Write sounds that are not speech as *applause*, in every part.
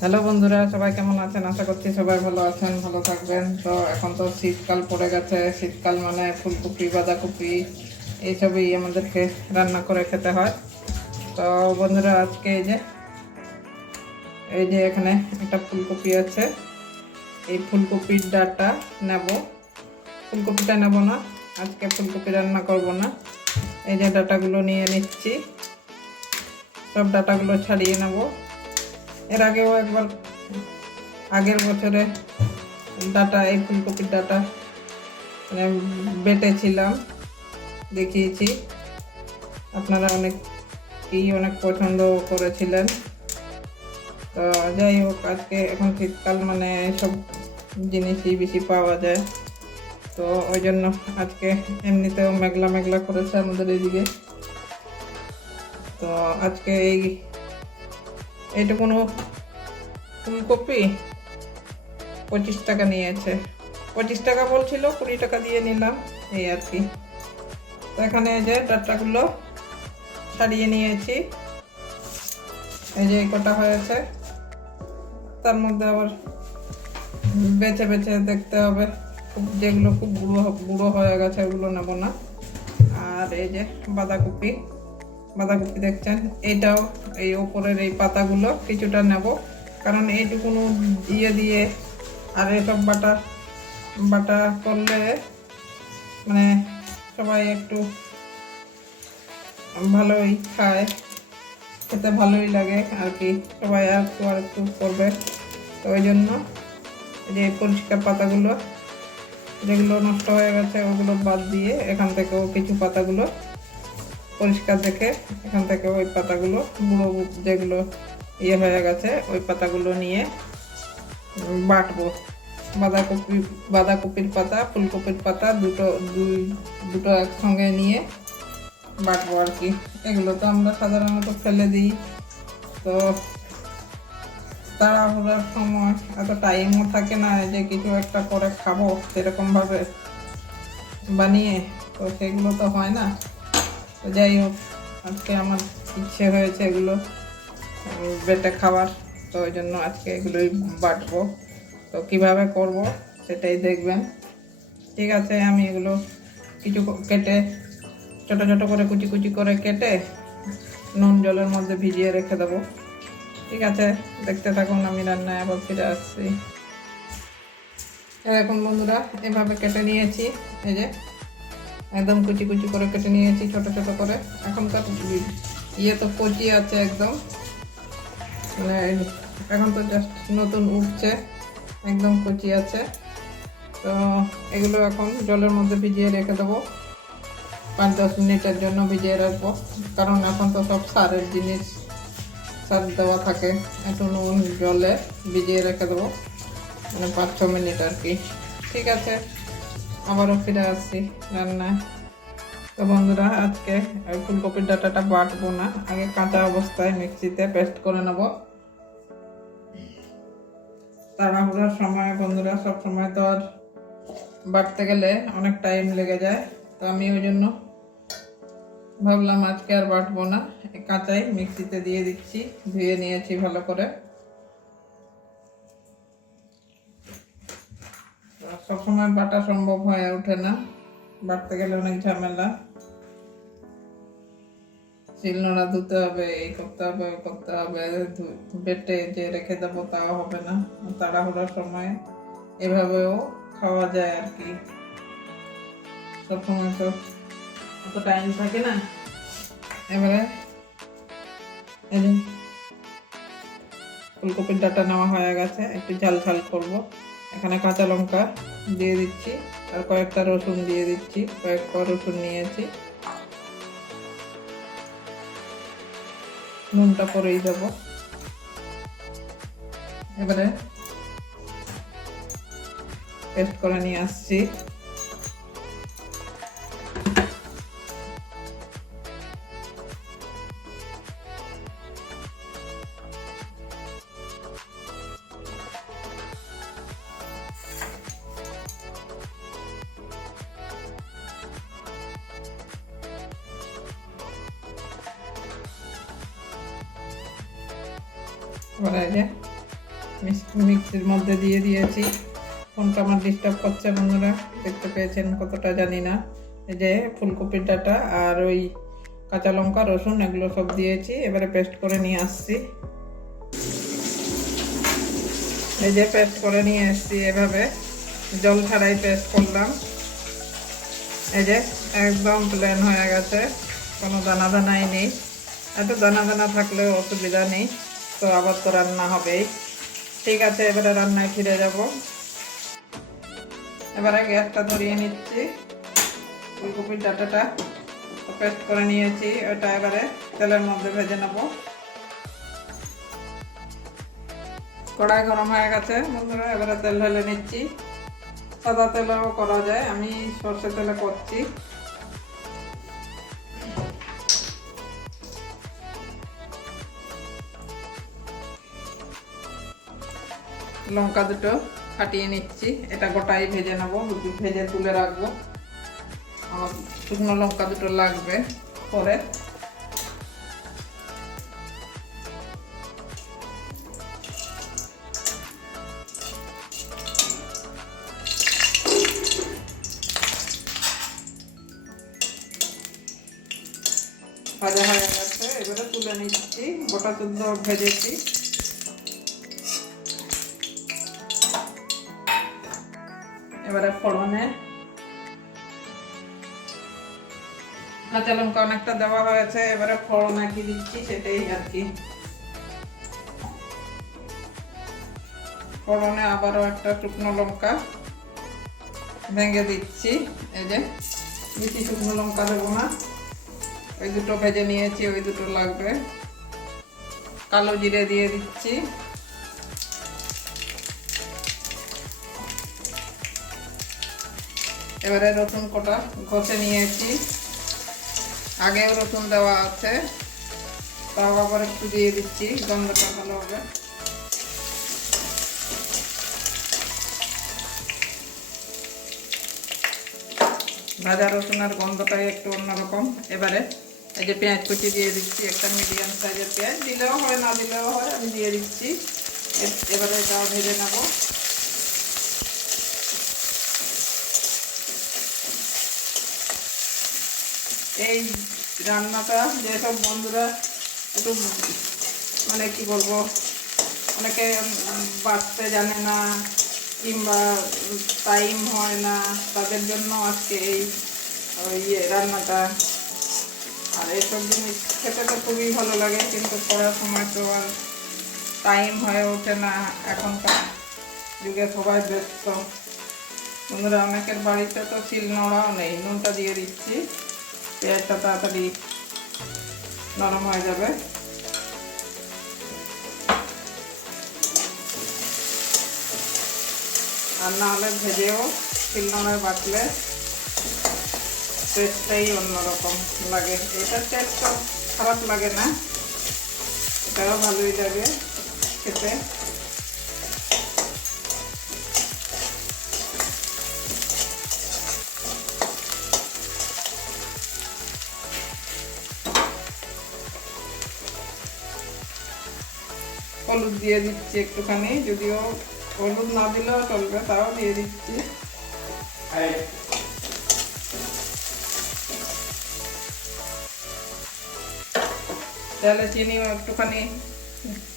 Hello বন্ধুরা, সবাই কেমন আছেন? আশা করছি সবাই ভালো আছেন, ভালো থাকবেন। তো এখন তো শীতকাল পড়ে গেছে। শীতকাল মানে ফুলকপি, বাঁধাকপি, এইসবই আমাদেরকে রান্না করে খেতে হয়। তো বন্ধুরা, আজকে এই যে এই যে এখানে একটা ফুলকপি আছে। এই ফুলকপির ডাটা নেব। ফুলকপিটা নেব না, আজকে ফুলকপি রান্না করব না। এই যে ডাটাগুলো নিয়ে নিচ্ছি। সব ডাটাগুলো ছাড়িয়ে নেব। এর আগেও একবার, আগের বছরে ডাটা, এই ফুলকপির ডাটা মানে বেটেছিলাম, দেখিয়েছি। আপনারা অনেক কি অনেক পছন্দ করেছিলেন। তো যাই হোক, আজকে এখন শীতকাল মানে সব জিনিসই বেশি পাওয়া যায়। তো ওই জন্য আজকে এমনিতেও মেঘলা মেঘলা করেছে আমাদের এদিকে। তো আজকে এই এটা কোনো ফুলকপি? পঁচিশ টাকা নিয়েছে। পঁচিশ টাকা বলছিল, কুড়ি টাকা দিয়ে নিলাম, এই আর কি। তো এখানে যে ডাটাগুলো ছাড়িয়ে নিয়েছি। এই যে কটা হয়েছে। তার মধ্যে আবার বেছে বেছে দেখতে হবে। খুব যেগুলো খুব বুড়ো বুড়ো হয়ে গেছে ওগুলো নেব না। আর এই যে বাঁধাকপি। বাঁধাকপি দেখছেন, এটাও এই ওপরের এই পাতাগুলো কিছুটা নেব। কারণ এইটুকুনো দিয়ে দিয়ে আর এসব বাটা বাটা করলে মানে সবাই একটু ভালোই খায়, খেতে ভালোই লাগে আর কি। সবাই আর একটু আর একটু করবে। তো ওই জন্য যে পরিষ্কার পাতাগুলো, যেগুলো নষ্ট হয়ে গেছে, ওগুলো বাদ দিয়ে এখান থেকেও কিছু পাতাগুলো পরিষ্কার দেখে এখান থেকে ওই পাতাগুলো বুড়ো যেগুলো ইয়ে হয়ে গেছে, ওই পাতাগুলো নিয়ে বাটবো। বাঁধাকপি, বাঁধাকপির পাতা, ফুলকপির পাতা দুটো, দুই, দুটো একসঙ্গে নিয়ে বাটবো আর কি। এগুলো তো আমরা সাধারণত ফেলে দিই। তো তাড়াহুড়ার সময় এত টাইমও থাকে না যে কিছু একটা করে খাব সেরকমভাবে বানিয়ে, তো সেগুলো তো হয় না। তো যাই হোক, আজকে আমার ইচ্ছে হয়েছে এগুলো বেটে খাবার, তো ওই জন্য আজকে এগুলোই বাটবো। তো কীভাবে করব সেটাই দেখবেন। ঠিক আছে, আমি এগুলো কিছু কেটে, ছোট ছোট করে, কুচি কুচি করে কেটে নুন জলের মধ্যে ভিজিয়ে রেখে দেবো। ঠিক আছে, দেখতে থাকুন, আমি রান্নায় আবার ফিরে আসছি। এই দেখুন বন্ধুরা, এভাবে কেটে নিয়েছি, এই যে। একদম কুচি কুচি করে কেটে নিয়েছি, ছোট ছোট করে। এখনকার ইয়ে তো কচি আছে একদম। মানে এখন তো জাস্ট নতুন উঠছে, একদম কচি আছে। তো এগুলো এখন জলের মধ্যে ভিজিয়ে রেখে দেবো। পাঁচ দশ মিনিটের জন্য ভিজিয়ে রাখব। কারণ এখন তো সব সারের জিনিস, সার দেওয়া থাকে। একটু নুন, জলে ভিজিয়ে রেখে দেবো। মানে পাঁচ ছ মিনিট আর কি। ঠিক আছে। আবারও ফিরে আসছি রান্নায়। তো বন্ধুরা, আজকে ফুলকপির ডাটাটা বাটবো না। আগে কাঁচা অবস্থায় মিক্সিতে পেস্ট করে নেব। তাড়াহুড়োর সময় বন্ধুরা সব সময় তো আর বাটতে গেলে অনেক টাইম লেগে যায়। তো আমি ওই জন্য ভাবলাম আজকে আর বাটবো না। কাঁচাই মিক্সিতে দিয়ে দিচ্ছি, ধুয়ে নিয়েছি ভালো করে। সবসময় বাটা সম্ভব হয়ে ওঠে না। বাটতে গেলে অনেক ঝামেলা। শিলনোড়া ধুতে হবে, এই করতে হবে, ওই করতে হবে বেটে যে রেখে দেবো তাও হবে না। তাড়াহুড়োর সময় এভাবেও খাওয়া যায় আর কি। সবসময় তো অত টাইম থাকে না। এবারে ফুলকপির ডাটা নেওয়া হয়ে গেছে, একটু ঝাল ঝাল করব। এখানে কাঁচা লঙ্কা দিয়ে দিচ্ছি। আর কয়েকটা রসুন দিয়ে দিচ্ছি। কয়েকটা রসুন নিয়েছি। নুনটা পরেই দেব। এবারে পেস্ট করে নিয়ে আসছি। এবারে যে মিক্সির মধ্যে দিয়ে দিয়েছি। ফোনটা আমার ডিস্টার্ব করছে বন্ধুরা। দেখতে পেয়েছেন কতটা জানি না। এই যে ফুলকপির ডাটা আর ওই কাঁচা লঙ্কা, রসুন এগুলো সব দিয়েছি। এবারে পেস্ট করে নিয়ে আসছি। এই যে পেস্ট করে নিয়ে এসছি এভাবে। জল ছাড়াই পেস্ট করলাম। এই যে একদম প্লেন হয়ে গেছে। কোনো দানা দানাই নেই। একটু দানা দানা থাকলেও অসুবিধা নেই। তো আবার তো রান্না হবেই। ঠিক আছে, এবারে রান্নায় ফিরে যাব। এবারে গ্যাসটা ধরিয়ে নিচ্ছি। ফুলকপির ডাটাটা পেস্ট করে নিয়েছি, ওটা এবারে তেলের মধ্যে ভেজে নেব। কড়াই গরম হয়ে গেছে, বন্ধুরা, এবারে তেল ঢেলে নিচ্ছি। সাদা তেলেও করা যায়, আমি সর্ষে তেলে করছি। লঙ্কা দুটো ফাটিয়ে নিচ্ছি। এটা গোটাই ভেজে নেব ভেজে তুলে রাখব। আমার শুকনো লঙ্কা দুটো লাগবে পরে। ভাজা হয়ে গেছে, এবারে তুলে নিচ্ছি। গোটা চুদ্দ ভেজেছি। ফোড়নে কাঁচা লঙ্কা অনেকটা দেওয়া হয়েছে, এবারে ফোড়নে কি দিচ্ছি সেটাই আর কি। ফোড়নে আবারও একটা শুকনো লঙ্কা ভেঙে দিচ্ছি, এই যে। বেশি শুকনো লঙ্কা দেবো না। ওই দুটো ভেজে নিয়েছি, ওই দুটো লাগবে। কালো জিরে দিয়ে দিচ্ছি। এবারে রসুন কটা ঘষে নিয়েছি। আগেও রসুন দেওয়া আছে। তাও আবার একটু দিয়ে দিচ্ছি, গন্ধটা ভালো হবে। ভাজা রসুন আর গন্ধটাই একটু অন্যরকম। এবারে এই যে পেঁয়াজ কুচি দিয়ে দিচ্ছি, একটা মিডিয়াম সাইজের পেঁয়াজ। দিলেও হয়, না দিলেও হয়, আমি দিয়ে দিচ্ছি। এবারে এটাও ভেজে নেব। এই রান্নাটা, যেসব বন্ধুরা একটু মানে কি বলব, অনেকে বাঁচতে জানে না, কিংবা টাইম হয় না, তাদের জন্য আজকে এই ইয়ে রান্নাটা। আর এইসব জিনিস খেতে তো খুবই ভালো লাগে, কিন্তু করার সময় তো আর টাইম হয়ে ওঠে না, এখনকার যুগে সবাই ব্যস্ত। বন্ধুরা, অনেকের বাড়িতে তো শিল নোড়াও নেই, নুনটা দিয়ে দিচ্ছি। পেঁয়াজটা তাড়াতাড়ি নরম হয়ে যাবে। আর না হলে ভেজেও শিলনোড়ায় বাটলে টেস্টটাই অন্যরকম লাগে। এটার টেস্ট খারাপ লাগে না, এটাও ভালোই লাগে খেতে। হলুদ দিয়ে দিচ্ছি একটুখানি যদিও হলুদ না দিলেও চলবে তাও দিয়ে দিচ্ছি। তাহলে চিনি একটুখানি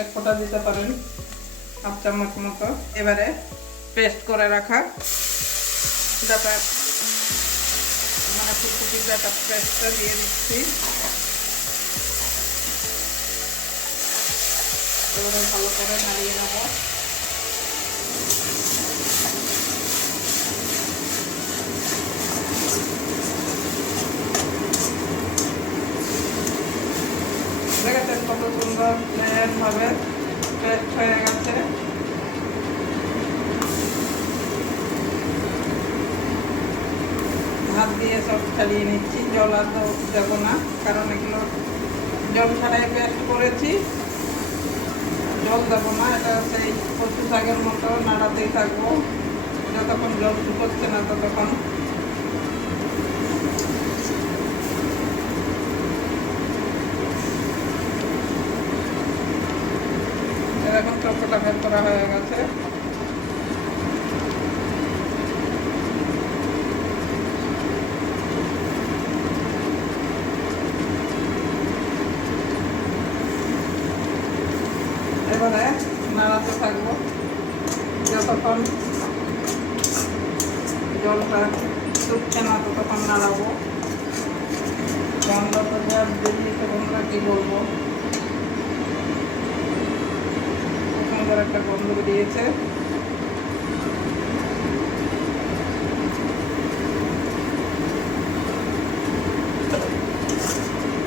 এক ফোঁটা দিতে পারেন হাফ চামচ মতো। এবারে পেস্ট করে রাখা ডাটা মানে ফুলকপির ডাটা পেস্টটা দিয়ে দিচ্ছি। এবারে ভালো করে নাড়িয়ে নেব। দেখেছেন কত সুন্দর ভাবে হয়ে গেছে। হাত দিয়ে সব ছাড়িয়ে নিচ্ছি, জল আর দেবো না, কারণ এগুলো জল ছাড়াই পেস্ট করেছি। জল দেবো না, এটা সেই কচু শাকের মতো নাড়াতেই থাকব। যতক্ষণ জল শুকোচ্ছে না ততক্ষণ। এখন চটপটা ভেদ করা হয়ে গেছে এবারে নাড়াতে থাকব যতক্ষণ জলটা শুকছে না ততক্ষণ নাড়াবো গন্ধটা যা বেরিয়েছে তোমরা কি বলব সুন্দর একটা গন্ধ বেরিয়েছে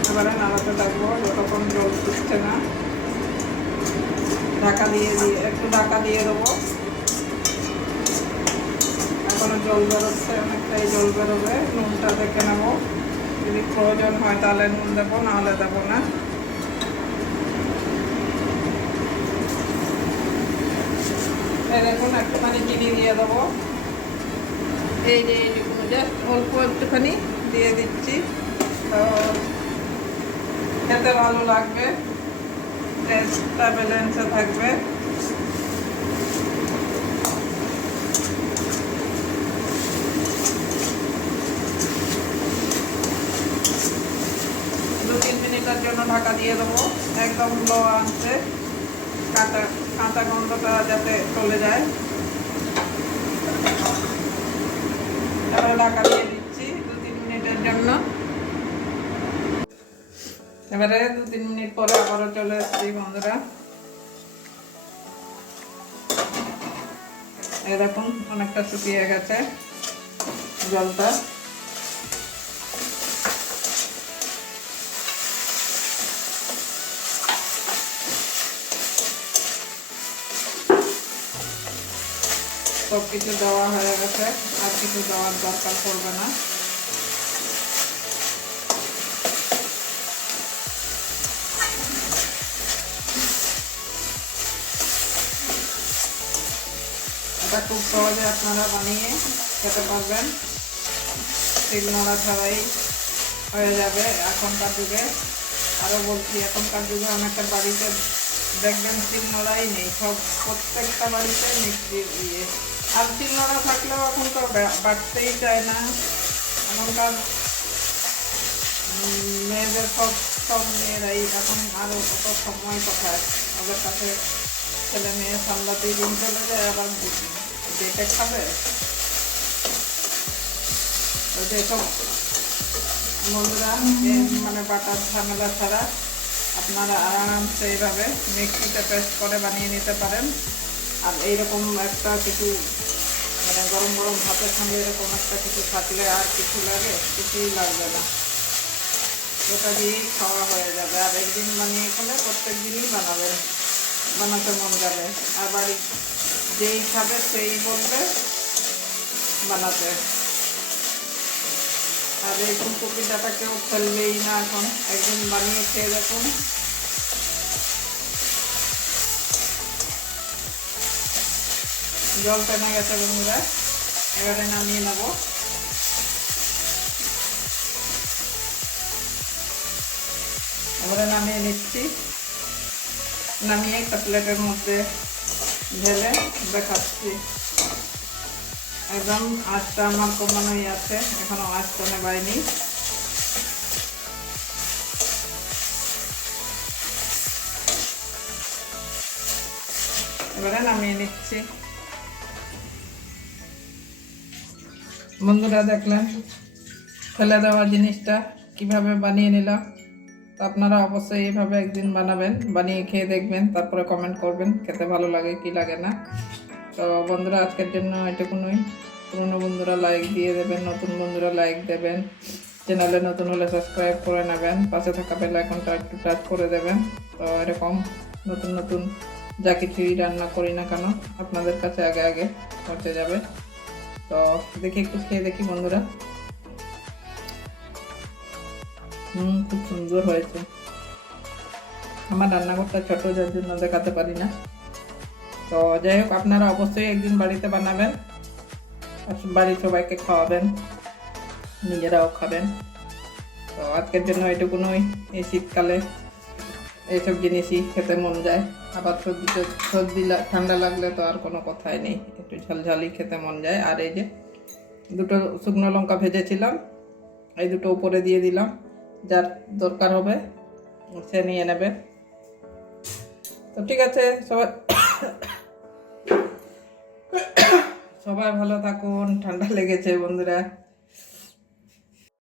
এবারে নাড়াতে থাকব যতক্ষণ জল শুকছে না ঢাকা দিয়ে দিয়ে, একটু ঢাকা দিয়ে দেবো। এখনও জল বেরোচ্ছে, অনেকটাই জল বেরোবে। নুনটা দেখে নেব। যদি প্রয়োজন হয় তাহলে নুন দেবো, নাহলে দেবো না। দেখুন, একটুখানি চিনি দিয়ে দেবো। এই যে, অল্প একটুখানি দিয়ে দিচ্ছি। তো খেতে ভালো লাগবে। টেস্টটা ব্যালেন্সে থাকবে দু তিন মিনিটের জন্য ঢাকা দিয়ে দেবো। একদম লো আনছে কাঁচা কাঁচা গন্ধটা যাতে চলে যায়। ঢাকা দিয়ে দিচ্ছি দু তিন মিনিটের জন্য। এবারে দু তিন মিনিট পরে আবারও চলে এসছি বন্ধুরা। দেখুন, অনেকটা শুকিয়ে গেছে জলটা। সব কিছু দেওয়া হয়ে গেছে, আর কিছু দেওয়ার দরকার পড়বে না। এটা খুব সহজে আপনারা বানিয়ে খেতে পারবেন। তিল নোড়া ছাড়াই হয়ে যাবে এখনকার যুগে। আরও বলছি, এখনকার যুগে অনেকটা বাড়িতে দেখবেন তিল নোড়াই নেই, সব প্রত্যেকটা বাড়িতে মিক্সি ইয়ে। আর তিল নোড়া থাকলেও এখন তো বাড়তেই চায় না। এখনকার মেয়েদের সব সব মেয়েরাই এখন আরও কত সময় কোথায়? ওদের কাছে ছেলে মেয়ে সামলাতেই দিন চলে যায়, আবার ডেটে খাবে যেসব মানে বাটার ঝামেলা ছাড়া আপনারা আরামসে এইভাবে মিক্সিতে পেস্ট করে বানিয়ে নিতে পারেন। আর এইরকম একটা কিছু মানে গরম গরম ভাতের সঙ্গে এরকম একটা কিছু থাকলে আর কিছু লাগে, কিছুই লাগবে না। ওটা দিয়েই খাওয়া হয়ে যাবে। আর একদিন বানিয়ে খেলে প্রত্যেক দিনই বানাবেন, বানাতে মন যাবে। আর বাড়ি যেই খাবে সেই বলবে বানাতে। আর এই ফুলকপিটাটা কেউ ফেলবেই না এখন একদিন বানিয়ে খেয়ে দেখুন। জল টেনে গেছে বন্ধুরা, এবারে নামিয়ে নেব। এবারে নামিয়ে নিচ্ছি। নামিয়ে একটা প্লেটের মধ্যে ঢেলে দেখাচ্ছি। একদম আঁচটা আমার কমানোই আছে, এখনও আঁচ কমে পাইনি। এবারে নামিয়ে নিচ্ছি। বন্ধুরা দেখলেন, ফেলে দেওয়া জিনিসটা কীভাবে বানিয়ে নিলাম? তো আপনারা অবশ্যই এইভাবে একদিন বানাবেন, বানিয়ে খেয়ে দেখবেন, তারপরে কমেন্ট করবেন, খেতে ভালো লাগে কি লাগে না। তো বন্ধুরা, আজকের জন্য এটুকুনই। পুরনো বন্ধুরা লাইক দিয়ে দেবেন, নতুন বন্ধুরা লাইক দেবেন। চ্যানেলে নতুন হলে সাবস্ক্রাইব করে নেবেন। পাশে থাকা বেল আইকনটা একটু টাচ করে দেবেন। তো এরকম নতুন নতুন যা কিছুই রান্না করি না কেন, আপনাদের কাছে আগে আগে পৌঁছে যাবে। তো দেখি, একটু খেয়ে দেখি বন্ধুরা। হুম, খুব সুন্দর হয়েছে। আমার রান্নাঘরটা ছোট, যার জন্য দেখাতে পারি না। তো যাই হোক, আপনারা অবশ্যই একদিন বাড়িতে বানাবেন। বাড়ির সবাইকে খাওয়াবেন। নিজেরাও খাবেন। তো আজকের জন্য এটুকুনই। এই শীতকালে এইসব জিনিসই খেতে মন যায়। আবার সর্দি সর্দি ঠান্ডা লাগলে তো আর কোনো কথাই নেই। একটু ঝালঝালি খেতে মন যায়। আর এই যে দুটো শুকনো লঙ্কা ভেজেছিলাম, এই দুটো উপরে দিয়ে দিলাম। যার দরকার হবে, সে নিয়ে নেবে। তো ঠিক আছে, সবাই *coughs* সবাই ভালো থাকুন, ঠান্ডা লেগেছে বন্ধুরা।